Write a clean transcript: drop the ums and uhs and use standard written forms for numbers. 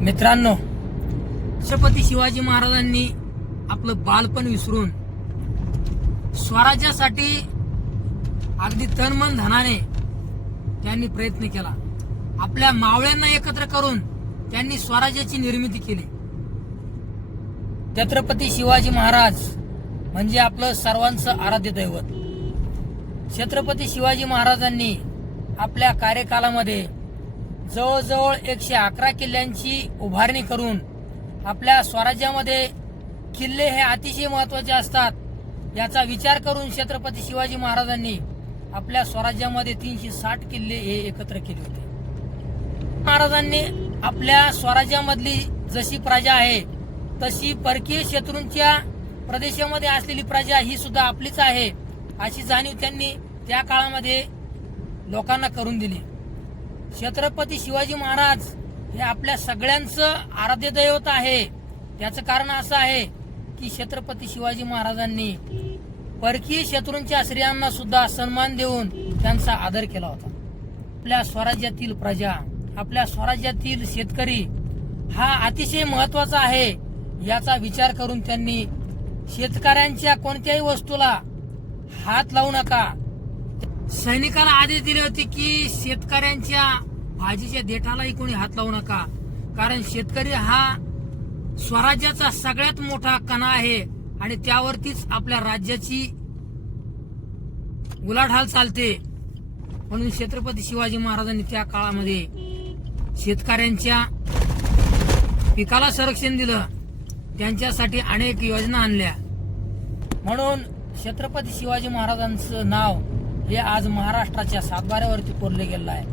मित्रांनो, छत्रपती शिवाजी महाराजांनी आपलं बालपण विसरून स्वराज्यासाठी अगदी तनमन धनाने त्यांनी प्रयत्न केला. आपल्या मावळ्यांना एकत्र करून त्यांनी स्वराज्याची निर्मिती केली. छत्रपती शिवाजी महाराज म्हणजे आपलं सर्वांचं आराध्य दैवत. छत्रपती शिवाजी महाराजांनी आपल्या कार्यकालामध्ये जवळजवळ 111 किल्ल्यांची उभारणी करून आपल्या स्वराज्यामध्ये किल्ले हे अतिशय महत्त्वाचे असतात याचा विचार करून छत्रपती शिवाजी महाराजांनी आपल्या स्वराज्यामध्ये 360 किल्ले हे एकत्र केले होते. महाराजांनी आपल्या स्वराज्यामधली जशी प्रजा आहे तशी परकीय शत्रूंच्या प्रदेशामध्ये असलेली प्रजा ही सुद्धा आपलीच आहे अशी जाणीव त्यांनी त्या काळामध्ये लोकांना करून दिली. छत्रपती शिवाजी महाराज हे आपल्या सगळ्यांचं आराध्य दैवत आहे. त्याचं कारण असं आहे की छत्रपती शिवाजी महाराजांनी परकीय शत्रूंच्या स्त्रियांना सुद्धा सन्मान देऊन त्यांचा आदर केला होता. आपल्या स्वराज्यातील प्रजा, आपल्या स्वराज्यातील शेतकरी हा अतिशय महत्वाचा आहे याचा विचार करून त्यांनी शेतकऱ्यांच्या कोणत्याही वस्तूला हात लावू नका. सैनिकाला आदेश दिले होते की शेतकऱ्यांच्या भाजीच्या देठालाही कोणी हात लावू नका, कारण शेतकरी हा स्वराज्याचा सगळ्यात मोठा कणा आहे आणि त्यावरतीच आपल्या राज्याची उलाढाल चालते. म्हणून छत्रपती शिवाजी महाराजांनी त्या काळामध्ये शेतकऱ्यांच्या पिकाला संरक्षण दिलं, त्यांच्यासाठी अनेक योजना आणल्या. म्हणून छत्रपती शिवाजी महाराजांचं नाव हे आज महाराष्ट्राच्या सातबाऱ्यावरती कोरले गेलं आहे.